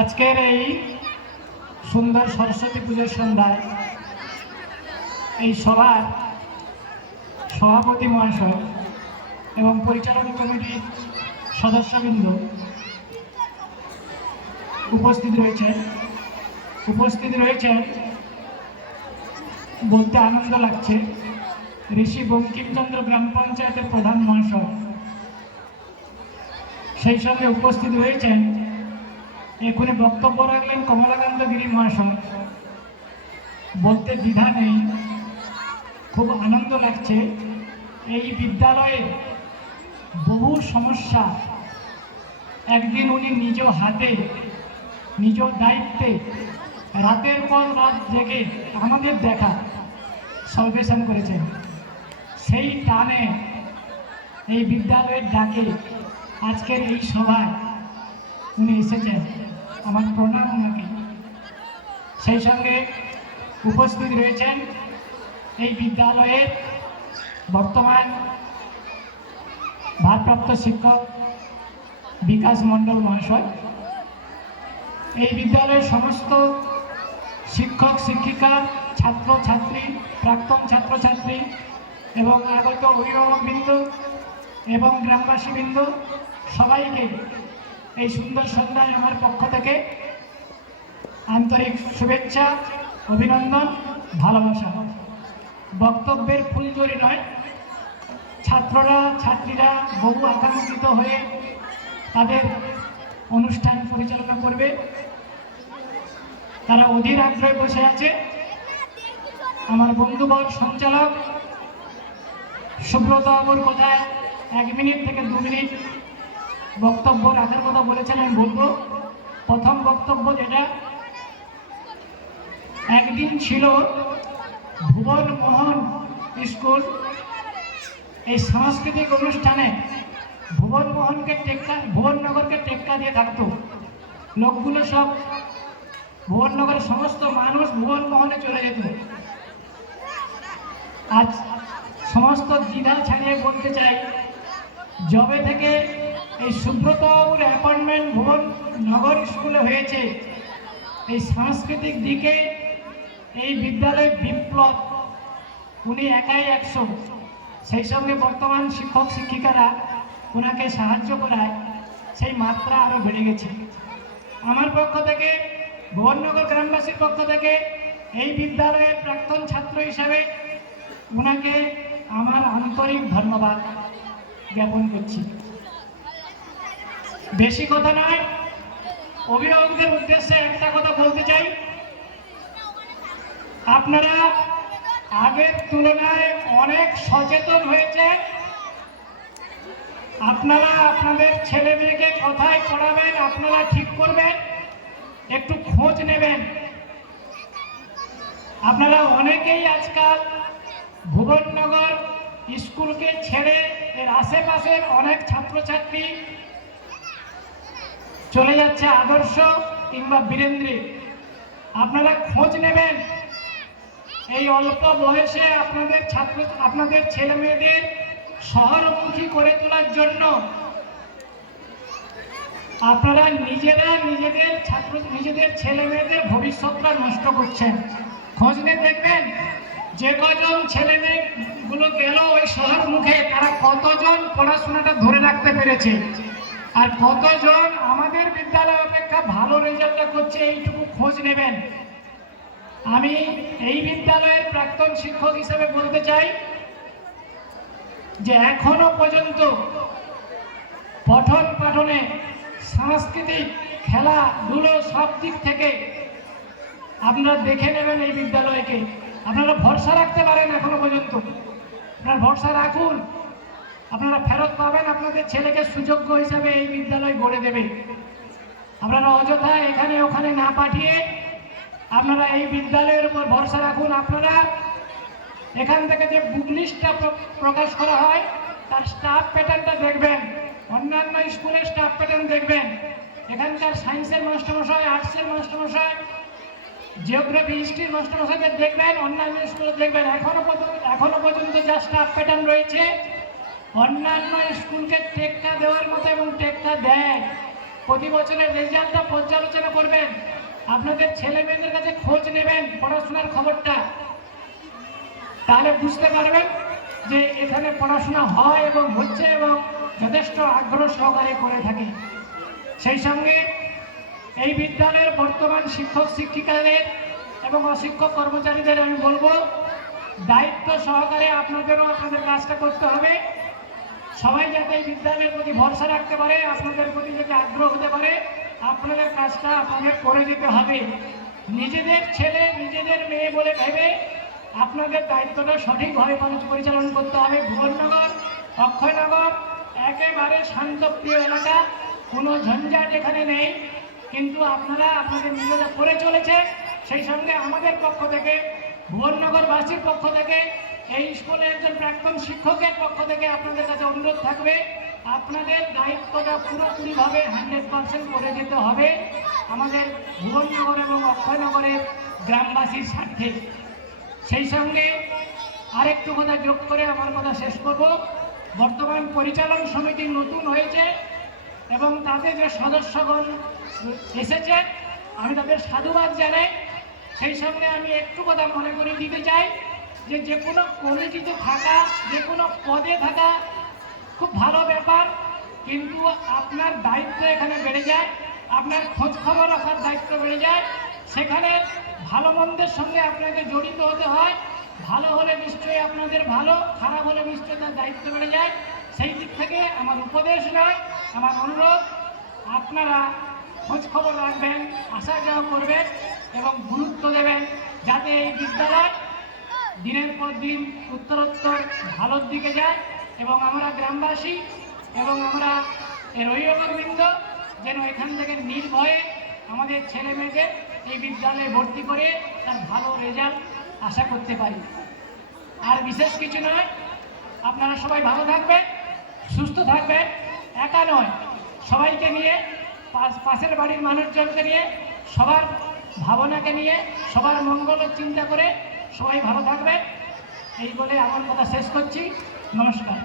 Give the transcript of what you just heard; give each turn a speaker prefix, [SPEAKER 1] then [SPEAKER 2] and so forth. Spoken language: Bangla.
[SPEAKER 1] আজকের এই সুন্দর সরস্বতী পুজোর সন্ধ্যায় এই সভার সভাপতি মহাশয় এবং পরিচালনা কমিটির সদস্যবৃন্দ উপস্থিত রয়েছেন। উপস্থিত রয়েছেন বলতে আনন্দ লাগছে। ঋষি বঙ্কিমচন্দ্র গ্রাম পঞ্চায়েতের প্রধান মহাশয় সেই সঙ্গে উপস্থিত হয়েছেন এখানে বক্তব্য রাখলেন কমলাকান্ত গিরি মহাশয়। বলতে দ্বিধা নেই, খুব আনন্দ লাগছে। এই বিদ্যালয়ে বহু সমস্যা। একদিন উনি নিজ হাতে, নিজ দায়িত্বে রাতের পর রাত জেগে আমাদের দেখা সলভেশন করেছেন। সেই টানে এই বিদ্যালয়ের ডাকে আজকের এই সভায় উনি এসেছেন, আমার প্রণাম ওনাকে। সেই সঙ্গে উপস্থিত রয়েছেন এই বিদ্যালয়ের বর্তমান ভারপ্রাপ্ত শিক্ষক বিকাশ মণ্ডল মহাশয়। এই বিদ্যালয়ের সমস্ত শিক্ষক, শিক্ষিকা ছাত্র ছাত্রী প্রাক্তন ছাত্রছাত্রী এবং আগত অভিভাবকবৃন্দ এবং গ্রামবাসীবৃন্দ সবাইকে এই সুন্দর সন্ধ্যায় আমার পক্ষ থেকে আন্তরিক শুভেচ্ছা, অভিনন্দন, ভালোবাসা। বক্তব্যের ফুলজড়ি নয়, ছাত্ররা, ছাত্রীরা বহু আকাঙ্ক্ষিত হয়ে তাদের অনুষ্ঠান পরিচালনা করবে। তারা অধীর আগ্রহে বসে আছে। আমার বন্ধুবর সঞ্চালক সুব্রত বাবুর কথায় এক মিনিট থেকে দু মিনিট বক্তব্য রাখার কথা বলেছেন, আমি বলব। প্রথম বক্তব্য যেটা, একদিন ছিল ভুবন মোহন স্কুল, এই সাংস্কৃতিক অনুষ্ঠানে ভুবন মোহনকে টেক্কা, ভুবননগরকে টেক্কা দিয়ে থাকতো। লোকগুলো সব ভুবননগরের সমস্ত মানুষ ভুবন মোহনে চলে যেত। আজ সমস্ত দ্বিধা ছাড়িয়ে বলতে চাই জবে থেকে এই সুব্রতবাবুর অ্যাপয়েন্টমেন্ট ভুবন নগর স্কুলে হয়েছে। এই সাংস্কৃতিক দিকে এই বিদ্যালয় বিপ্লব। উনি একাই একশো। সেই সঙ্গে বর্তমান শিক্ষক শিক্ষিকারা ওনাকে সাহায্য করায় সেই মাত্রা আরও বেড়ে গেছে। আমার পক্ষ থেকে, ভুবননগর গ্রামবাসীর পক্ষ থেকে এই বিদ্যালয়ের প্রাক্তন ছাত্র হিসাবে ওনাকে আমার আন্তরিক ধন্যবাদ জ্ঞাপন করছি। বেশি কথা নয়। অভিভাবকদের উদ্দেশ্যে একটা কথা বলতে চাই। আপনারা আগের তুলনায় অনেক সচেতন হয়েছে আপনারা আপনাদের ছেলে মেয়েকে কোথায় পড়াবেন, আপনারা ঠিক করবেন, একটু খোঁজ নেবেন। আপনারা অনেকেই আজকাল ভুবননগর স্কুলকে ছেড়ে এর আশেপাশের অনেক ছাত্রছাত্রী চলে যাচ্ছে আদর্শ কিংবা বীরেন্দ্রে। আপনারা খোঁজ নেবেন। এই অল্প বয়সে আপনাদের ছাত্র, আপনাদের ছেলে মেয়েদের শহরমুখী করে তোলার জন্য আপনারা নিজেরা নিজেদের ছাত্র, নিজেদের ছেলে মেয়েদের ভবিষ্যৎটা নষ্ট করছেন। খোঁজ নিয়ে দেখবেন, যে কজন ছেলে মেয়েগুলো গেল ওই শহর মুখে, তারা কতজন পড়াশোনাটা ধরে রাখতে পেরেছে। আর কতজন আমাদের বিদ্যালয় অপেক্ষা ভালো রেজাল্টটা করছে, এইটুকু খোঁজ নেবেন। আমি এই বিদ্যালয়ের প্রাক্তন শিক্ষক হিসেবে বলতে চাই যে এখনও পর্যন্ত পঠন পাঠনে সাংস্কৃতিক খেলাধুলো সব দিক থেকে আপনারা দেখে নেবেন এই বিদ্যালয়কে। আপনারা ভরসা রাখতে পারেন এখনও পর্যন্ত। আপনারা ভরসা রাখুন। আপনারা ফেরত পাবেন। আপনাদের ছেলেকে সুযোগ্য হিসাবে এই বিদ্যালয় গড়ে দেবে। আপনারা অযথা এখানে ওখানে না পাঠিয়ে আপনারা এই বিদ্যালয়ের উপর ভরসা রাখুন। আপনারা এখান থেকে যে বুক লিস্টটা প্রকাশ করা হয়, তার স্টাফ প্যাটার্নটা দেখবেন। অন্যান্য স্কুলের স্টাফ প্যাটার্ন দেখবেন। এখানকার সায়েন্সের মাস্টারমশাই আর্টসের মাস্টারমশাই জিওগ্রাফি হিস্ট্রির মাস্টারমশাইদের দেখবেন, অন্যান্য স্কুলে দেখবেন। এখনও পর্যন্ত এখনও পর্যন্ত যা স্টাফ প্যাটার্ন রয়েছে অন্যান্য স্কুলকে টেক্কা দেওয়ার মতো এবং টেক্কা দেয়। প্রতি বছরের রেজাল্টটা পর্যালোচনা করবেন। আপনাদের ছেলে মেয়েদের কাছে খোঁজ নেবেন পড়াশোনার খবরটা। তাহলে বুঝতে পারবেন যে এখানে পড়াশোনা হয় এবং হচ্ছে এবং যথেষ্ট আগ্রহ সহকারে করে থাকে। সেই সঙ্গে এই বিদ্যালয়ের বর্তমান শিক্ষক, শিক্ষিকাদের এবং অশিক্ষক কর্মচারীদের আমি বলব, দায়িত্ব সহকারে আপনাদেরও আপনাদের কাজটা করতে হবে। সবাই যাতে এই বিদ্যালয়ের প্রতি ভরসা রাখতে পারে, আপনাদের প্রতি যাতে আগ্রহ হতে পারে, আপনাদের কাজটা আপনাদের করে দিতে হবে। নিজেদের ছেলে, নিজেদের মেয়ে বলে ভেবে আপনাদের দায়িত্বটা সঠিকভাবে মানুষ পরিচালনা করতে হবে। ভুবননগর, অক্ষয়নগর, একেবারে শান্তপ্রিয় এলাকা। কোনো ঝঞ্ঝাট এখানে নেই, কিন্তু আপনারা আপনাদের নিজেরা করে চলেছে। সেই সঙ্গে আমাদের পক্ষ থেকে, ভুবননগরবাসীর পক্ষ থেকে এই স্কুলের একজন প্রাক্তন শিক্ষকের পক্ষ থেকে আপনাদের কাছে অনুরোধ থাকবে, আপনাদের দায়িত্বটা পুরোপুরিভাবে হান্ড্রেড পার্সেন্ট করে যেতে হবে। আমাদের ভুবননগর এবং অক্ষয়নগরের গ্রামবাসীর স্বার্থে। সেই সঙ্গে আরেকটু কথা যোগ করে আমার কথা শেষ করব। বর্তমান পরিচালন সমিতি নতুন হয়েছে এবং তাতে যে সদস্যগণ এসেছে, আমি তাদের সাধুবাদ জানাই। সেই সঙ্গে আমি একটু কথা মনে করে দিতে চাই। যে যে কোনো কমিটিতে থাকা, যে কোনো পদে থাকা, খুব ভালো ব্যাপার। কিন্তু আপনার দায়িত্ব এখানে বেড়ে যায়, আপনার খোঁজ খবর রাখার দায়িত্ব বেড়ে যায়। সেখানে ভালো মন্দের সঙ্গে আপনাকে জড়িত হতে হয়। ভালো হলে নিশ্চয়ই আপনাদের ভালো, খারাপ হলে নিশ্চয়ই তার দায়িত্ব বেড়ে যায়। সেই দিক থেকে আমার উপদেশ নয়, আমার অনুরোধ, আপনারা খোঁজ খবর রাখবেন আসা যাওয়া করবেন এবং গুরুত্ব দেবেন যাতে এই বিদ্যালয় দিনের পর দিন উত্তরোত্তর ভালোর দিকে যায় এবং আমরা গ্রামবাসী এবং আমরা অভিভাবকবৃন্দ যেন এখান থেকে নির্ভয়ে আমাদের ছেলে মেয়েদের এই বিদ্যালয়ে ভর্তি করে তার ভালো রেজাল্ট আশা করতে পারি। আর বিশেষ কিছু নয়, আপনারা সবাই ভালো থাকবেন, সুস্থ থাকবেন, একা নয়। সবাইকে নিয়ে, পাশ- পাশের বাড়ির মানুষজনকে নিয়ে, সবার ভাবনাকে নিয়ে, সবার মঙ্গল চিন্তা করে সবাই ভালো থাকবে এই বলে আমার কথা শেষ করছি। নমস্কার।